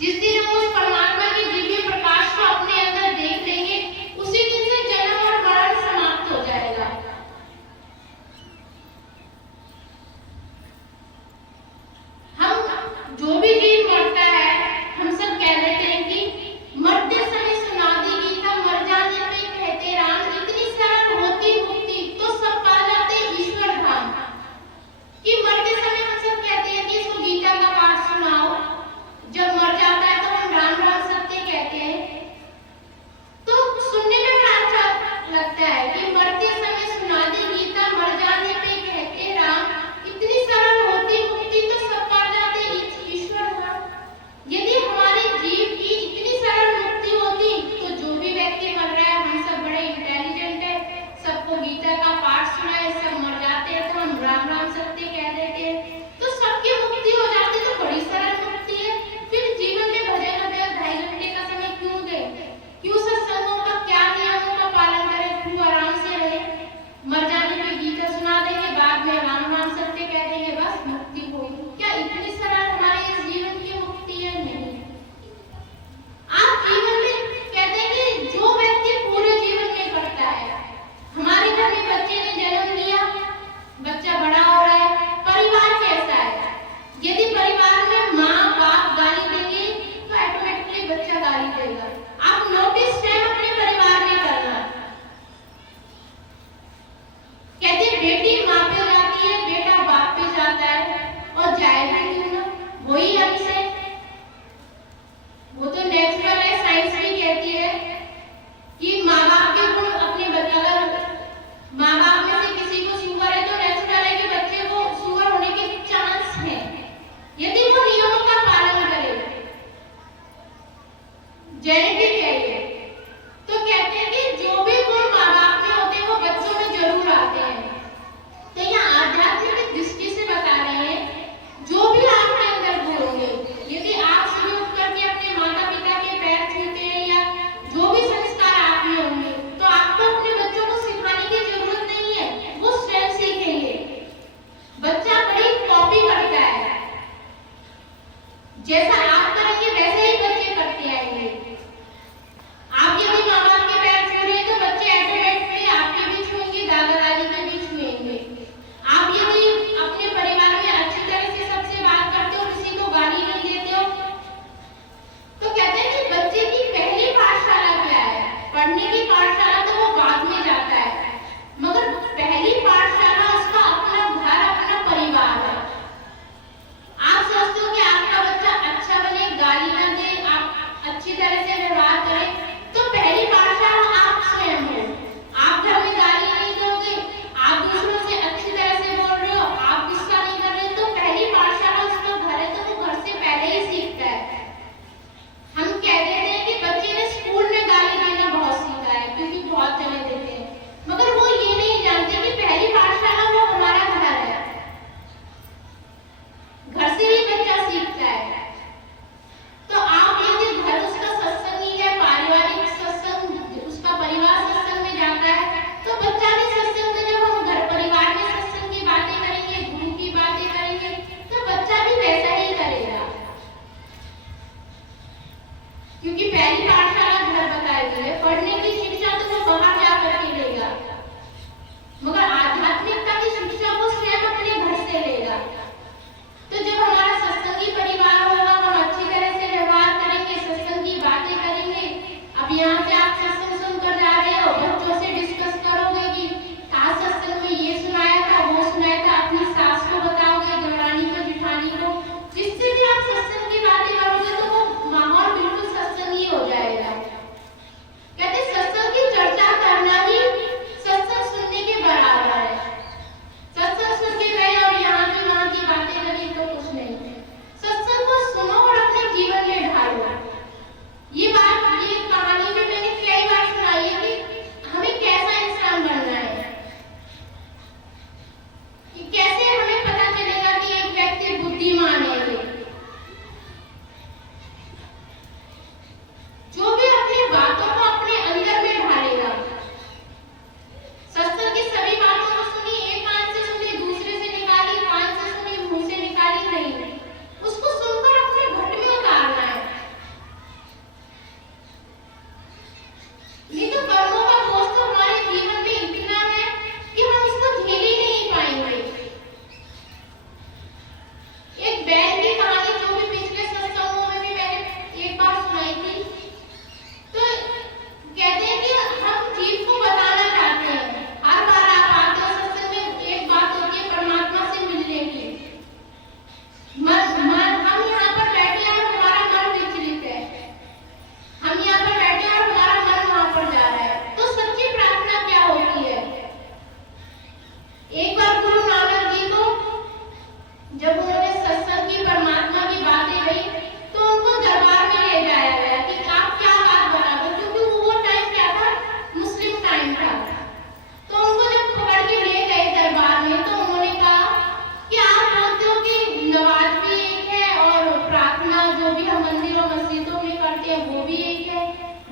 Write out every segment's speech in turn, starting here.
जिस दिन हम उस परमात्मा के दिव्य प्रकाश को अपने अंदर देख लेंगे, उसी दिन से जन्म और मरण समाप्त हो जाएगा। हम जो भी जीव मरता है, हम सब कह देते हैं कि मरते समय सुना दी गीता, मर जाने पे कहते राम, इतनी सरल होती मुक्ति तो सब पा जाते ईश्वर धाम। कि मरते समय हम सब कहते हैं कि इसको गीता का पाठ सुनाओ, जब मर जाता है तो हम राम राम सत्य कहते हैं। तो सुनने में बड़ा अच्छा लगता है कि मरते समय सुना दी गीता, मर जाने पे कहते राम, इतनी सरल होती मुक्ति तो सब पा जाते ईश्वर धाम। यदि हमारे जीव की इतनी सरल मुक्ति होती तो जो भी व्यक्ति मर रहा है, हम सब बड़े इंटेलिजेंट है, सबको गीता का पाठ सुनाए, सब मर जाते हैं तो हम राम राम सत्य कह देते हैं, तो सबकी मुक्ति हो जाती। तो बड़ी सरल मुक्ति है। फिर जीवन में भजन अभ्यास 2.5 घंटे का समय क्यों दें? क्यों सत्संगों का, क्या नियमों का पालन करें? क्यों आराम से रहे? मर जाने पे गीता सुना देंगे, बाद में राम राम सत्य कह देंगे, बस मुक्ति हो। क्या इतनी सरल हमारे इस जीवन की मुक्ति है? नहीं। आप जीवन में कहते हैं कि जो व्यक्ति पूरे जीवन में करता है, हमारे घर में बच्चे ने जन्म लिया, बच्चा बड़ा हो रहा है, परिवार कैसा है? यदि परिवार में माँ बाप गाली देंगे तो ऑटोमेटिकली बच्चा गाली देगा। आप नोटिस टाइम अपने परिवार में करना। कहते बेटी माँ पे जाती है, बेटा बाप पे जाता है, और जाएगा क्यों ना? वही अंश है, वो तो नेचुरल है। साइंस भी कहती है कि माँ बाप के गुण अपने अगर माँ बाप में से किसी को शुगर है तो नेचुरल है कि बच्चे को शुगर होने के चांस है, यदि वो नियमों का पालन करे। जेनेटिक है ये। तो कहते हैं कि जो भी गुण माँ बाप में होते हैं वो बच्चों में जरूर आते हैं। तो यहाँ आध्यात्मिक दृष्टि से बता रहे हैं, जो भी आपके अंदर गुण होंगे, यदि आप सुबह उठ करके अपने माता पिता के पैर छूते हैं या जो भी संस्कार आप में होंगे, तो आपको अपने बच्चों को सिखाने की जरूरत नहीं है, वो स्वयं सीखेंगे। बच्चा बड़ी कॉपी करता है, जैसा आप करेंगे वैसे ही बच्चे करते आएंगे। आप यदि माँ बाप के पैर छू रहे हैं तो बच्चे ऑटोमेटिकली आपके भी छूएंगे, दादा दादी के भी छूएंगे। आप यदि अपने परिवार में अच्छी तरह से सबसे बात करते हो, किसी को गाली नहीं देते हो, तो कहते हैं कि बच्चे की पहली पाठशाला क्या है? पढ़ने की पाठशाला तो वो बाद में जाता है, मगर पहली पाठशाला उसका अपना घर, अपना परिवार है। आप सोचते हो कि आपका बच्चा अच्छा बने, गाली ना दे, आप अच्छी तरह से व्यवहार करें, तो पहली पाठशाला आप स्वयं हो। आप घर में गाली नहीं दोगे, आप दूसरों से अच्छी तरह से बोल रहे हो, आप गुस्सा नहीं कर रहे, तो पहली पाठशाला उसका घर है, तो वो घर से पहले ही सीखता है। हम कह देते हैं कि बच्चे ने स्कूल में गाली देना बहुत सीखा है, क्योंकि बहुत जने देते हैं, मगर वो ये नहीं जानते कि पहली पाठशाला वो हमारा घर है। घर से ही बच्चा सीखता है। तो आप यदि घर उसका सत्संगी है, पारिवारिक सत्संग, उसका परिवार सत्संग में जाता है, तो बच्चा भी सत्संग में, जब हम घर परिवार में सत्संग की बातें करेंगे, गुरु की बातें करेंगे, तो बच्चा भी वैसा ही करेगा, क्योंकि पहली पाठशाला घर बताई गई है। पढ़ने की शिक्षा तो वो बाहर जा करके लेगा, मगर आध्यात्मिकता की शिक्षा वो स्वयं अपने घर से लेगा। तो जब हमारा सत्संगी परिवार होगा, हम अच्छी तरह से व्यवहार करेंगे, सत्संग की बातें करेंगे। अब यहाँ से आप सत्संग सुनकर जा रहे हो, बच्चों से डिस्कस करोगे कि आज सत्संग में ये सुनाया था, वो सुनाया था, अपनी सास को बताओगे, देवरानी को, जिठानी को, जिससे भी आप सत्संग की बातें करोगे तो वो माहौल बिल्कुल सत्संगी हो जाएगा। कहते सत्संग की चर्चा करना ही सत्संग सुनने के बराबर है। सत्संग सुन के गए और यहाँ की वहाँ की बातें करी तो कुछ नहीं। सत्संग को सुनो और अपने जीवन में ढालो। ये बात, ये कहानी भी मैंने कई बार सुनाई है कि हमें कैसा इंसान बनना है, कि कैसे हमें पता चलेगा कि एक व्यक्ति बुद्धिमान है।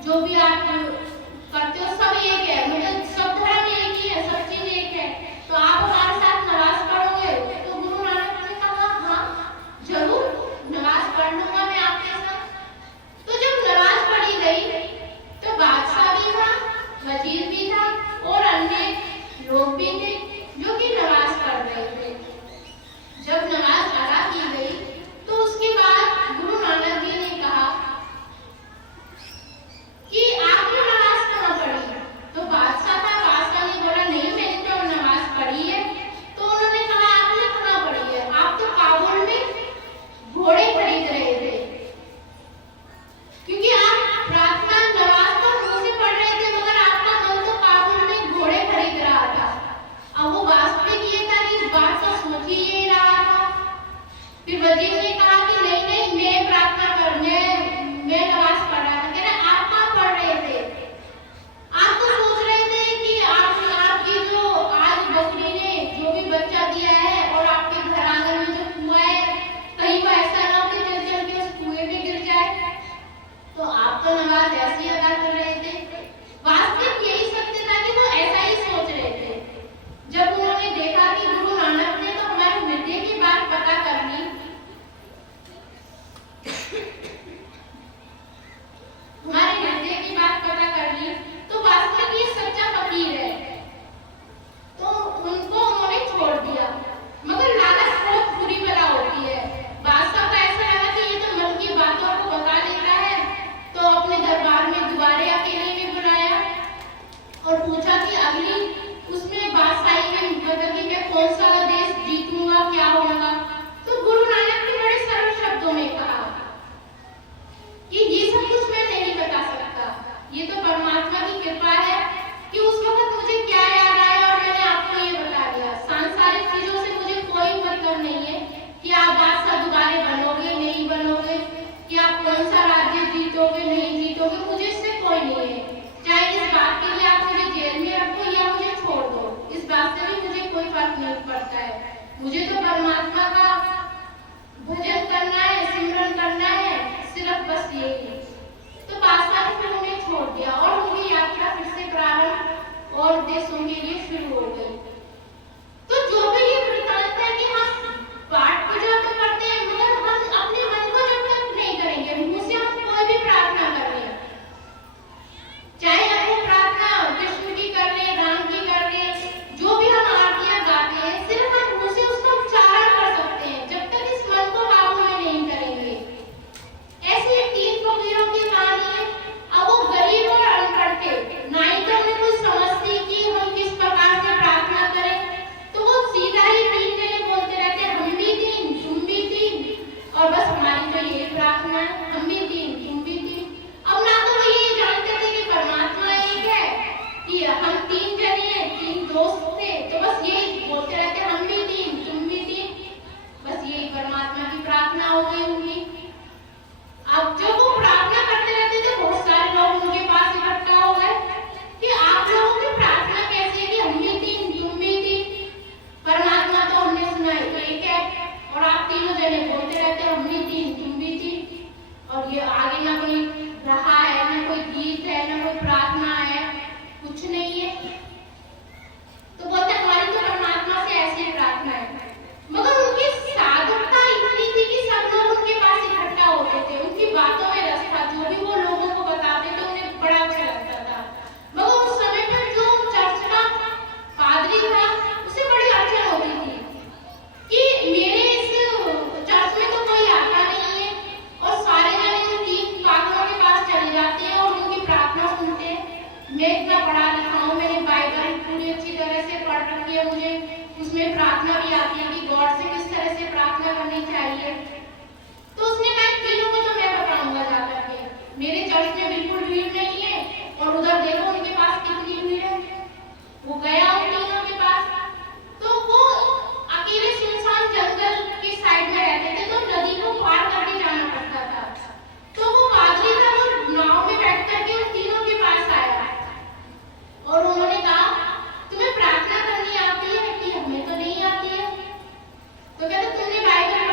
जो भी आप करते हो सब एक है, मतलब सब धर्म एक ही है, सब चीज एक है। तो आप हमारे साथ नमाज पढ़ोगे? तो गुरु नानक ने कहा हाँ जरूर नमाज पढ़ लूंगा मैं आपके साथ। तो जब नमाज पढ़ी गई तो बादशाह भी था, वजीर भी था और अन्य लोग भी थे जो कि नमाज पढ़ रहे थे। जब नमाज अदा की गई तो उसके बाद गुरु नानक जी ने कहा कि आपने नमाज कहाँ पढ़ी? तो बादशाह था, बादशाह ने बोला नहीं मैंने तो नमाज पढ़ी है। तो उन्होंने कहा आपने कहाँ पढ़ी है? आप तो काबुल में घोड़े खरीद रहे थे, क्योंकि आप प्रार्थना नमाज तो मुंह से पढ़ रहे थे मगर आपका मन तो काबुल में घोड़े खरीद रहा था। अब वो वास्तविक ये था कि बादशाह सोच ही ये रहा था। फिर वजीर ने कहा कि नहीं नहीं मैं प्रार्थना कर मैं नमाज पढ़ रहा था। कह रहा आप कहाँ पढ़ रहे थे? आप तो सोच रहे थे कि आपकी जो आज बकरी ने जो भी बच्चा दिया है और आपके घर आंगन में जो कुआं है कहीं वो ऐसा ना हो कि चल चल के उस कुएं में गिर जाए। तो आप तो नमाज ऐसे ही अदा कर रहे थे। वास्तविक यही सत्य था कि वो ऐसा ही सोच रहे थे। जब उन्होंने देखा कि गुरु नानक ने तो हमारे हृदय की बात पता कर ली